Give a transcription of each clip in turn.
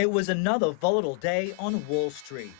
It was another volatile day on Wall Street.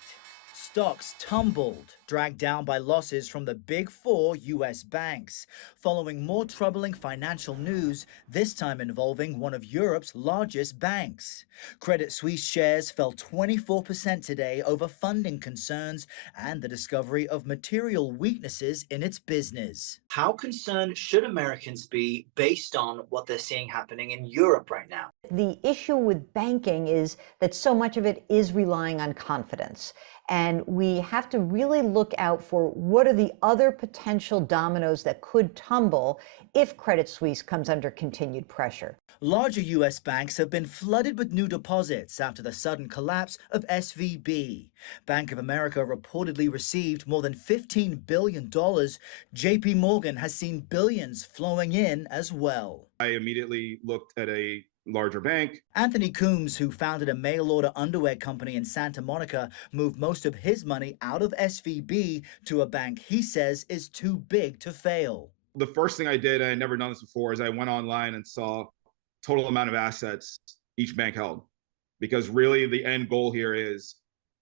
Stocks tumbled, dragged down by losses from the big four US banks, following more troubling financial news, this time involving one of Europe's largest banks. Credit Suisse shares fell 24% today over funding concerns and the discovery of material weaknesses in its business. How concerned should Americans be based on what they're seeing happening in Europe right now? The issue with banking is that so much of it is relying on confidence. And we have to really look out for what are the other potential dominoes that could tumble if Credit Suisse comes under continued pressure. Larger U.S. banks have been flooded with new deposits after the sudden collapse of SVB. Bank of America reportedly received more than $15 billion. JP Morgan has seen billions flowing in as well. I immediately looked at a larger bank. Anthony Coombs, who founded a mail-order underwear company in Santa Monica, moved most of his money out of SVB to a bank he says is too big to fail. The first thing I did, I had never done this before, is I went online and saw total amount of assets each bank held. Because really the end goal here is,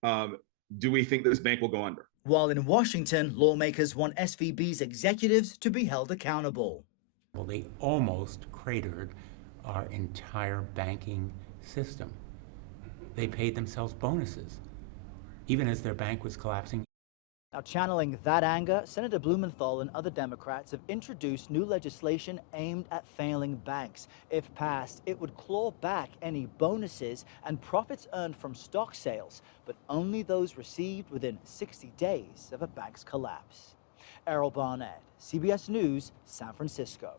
do we think this bank will go under? While in Washington, lawmakers want SVB's executives to be held accountable. Well, they almost cratered our entire banking system. They paid themselves bonuses, even as their bank was collapsing. Now, channeling that anger, Senator Blumenthal and other Democrats have introduced new legislation aimed at failing banks. If passed, it would claw back any bonuses and profits earned from stock sales, but only those received within 60 days of a bank's collapse. Errol Barnett, CBS News, San Francisco.